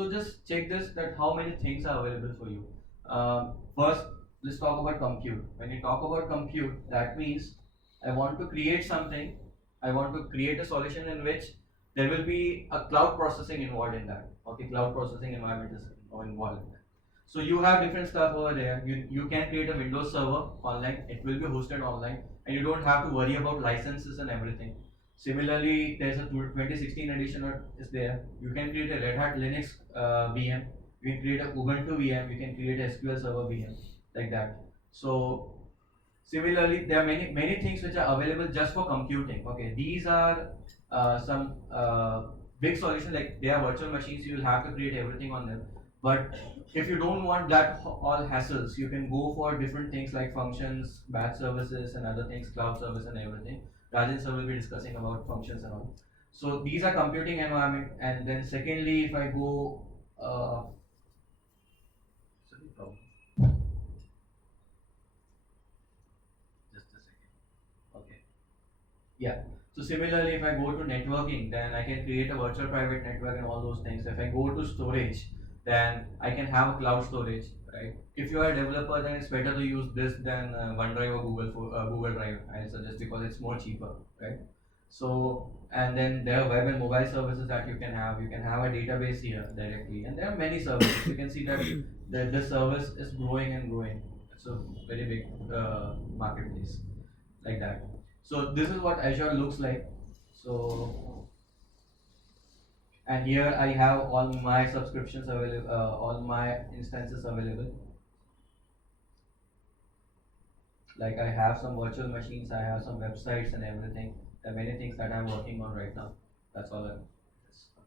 So just check this, that how many things are available for you. First, let's talk about compute. When you talk about compute, that means I want to create something. I want to create a solution in which there will be a cloud processing involved in that. Okay, cloud processing environment is involved in that. So you have different stuff over there. You can create a Windows server online. It will be hosted online, and you don't have to worry about licenses and everything. Similarly, there's a 2016 edition is there. You can create a Red Hat Linux VM. You can create a Ubuntu VM. You can create a SQL Server VM, like that. So similarly, there are many things which are available just for computing. Okay, these are some big solutions. Like they are virtual machines. You will have to create everything on them. But if you don't want that all hassles, you can go for different things like functions, batch services, and other things, cloud service, and everything. Rajan sir will be discussing about functions and all. So these are computing environment. And then secondly, if I go, sorry, just a second. Okay. Yeah. So similarly, if I go to networking, then I can create a virtual private network and all those things. If I go to storage, then I can have a cloud storage, right? If you are a developer, then it's better to use this than OneDrive or Google Drive. I suggest, because it's more cheaper, right? So, and then there are web and mobile services that you can have. You can have a database here directly, and there are many services. You can see that the service is growing and growing. It's a very big marketplace, like that. So this is what Azure looks like. So, and here I have all my subscriptions available, all my instances available. Like I have some virtual machines, I have some websites and everything. There are many things that I'm working on right now. That's all. Okay. So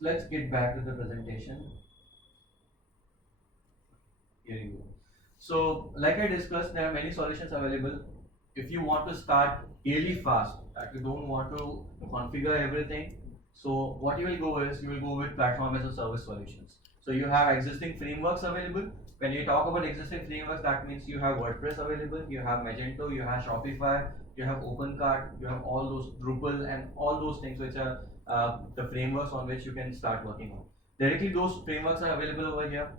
let's get back to the presentation. Here you go. So, like I discussed, there are many solutions available. If you want to start really fast, that you don't want to configure everything, so what you will go is you will go with platform as a service solutions. So you have existing frameworks available. When you talk about existing frameworks, that means you have WordPress available, you have Magento, you have Shopify, you have OpenCart, you have all those Drupal and all those things which are the frameworks on which you can start working on. Directly, those frameworks are available over here.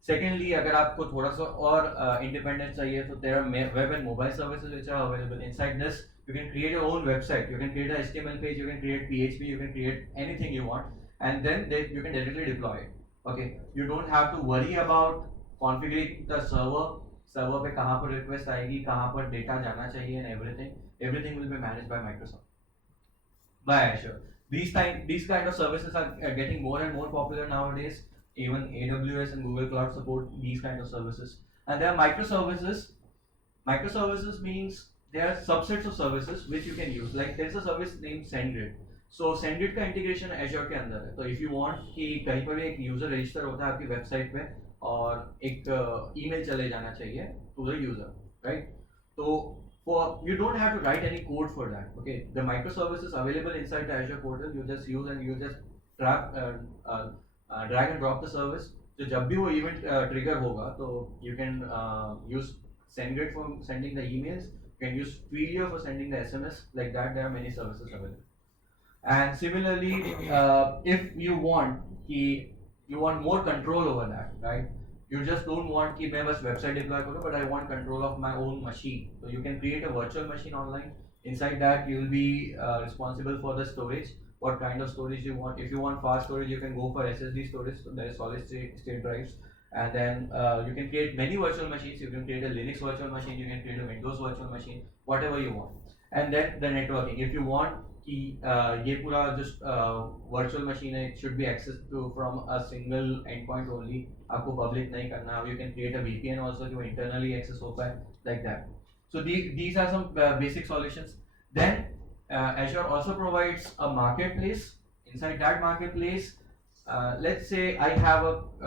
Secondly, अगर आपको थोड़ा सा और independence चाहिए, तो there are web and mobile services which are available. Inside this, you can create your own website. You can create a HTML page. You can create PHP. You can create anything you want, and then you can directly deploy it. Okay, you don't have to worry about configuring the server. Server पे कहाँ पर request आएगी, कहाँ पर data जाना चाहिए, and everything. Everything will be managed by Microsoft, by Azure. These kind of services are getting more and more popular nowadays. Even AWS and Google Cloud support these kind of services. And there are microservices. Microservices means there are subsets of services which you can use. Like there's a service named SendGrid. So SendGrid का integration Azure के अंदर है. तो if you want कि कहीं पर भी एक user register होता है आपकी website पे और एक email चले जाना चाहिए to the user, right? तो you don't have to write any code for that. Okay, the microservices available inside the Azure portal, you just use and you just drag and drop the service. So जब भी वो event trigger होगा, तो you can use SendGrid for sending the emails. You can use Twilio for sending the SMS. Like that, there are many services available. And similarly, if you want more control over that, right? You just don't want कि मैं बस website deploy करूँ, but I want control of my own machine. So you can create a virtual machine online. Inside that, you will be responsible for the storage. What kind of storage you want? If you want fast storage, you can go for SSD storage. So there is solid state drives. And then you can create many virtual machines. You can create a Linux virtual machine. You can create a Windows virtual machine. Whatever you want. And then the networking. If you want कि ये पूरा just virtual machine है, it should be accessed to from a single endpoint only. आपको public नहीं करना. You can create a VPN also जो internally access हो पाए, like that. So these are some basic solutions. Then Azure also provides a marketplace. Inside that marketplace, let's say I have a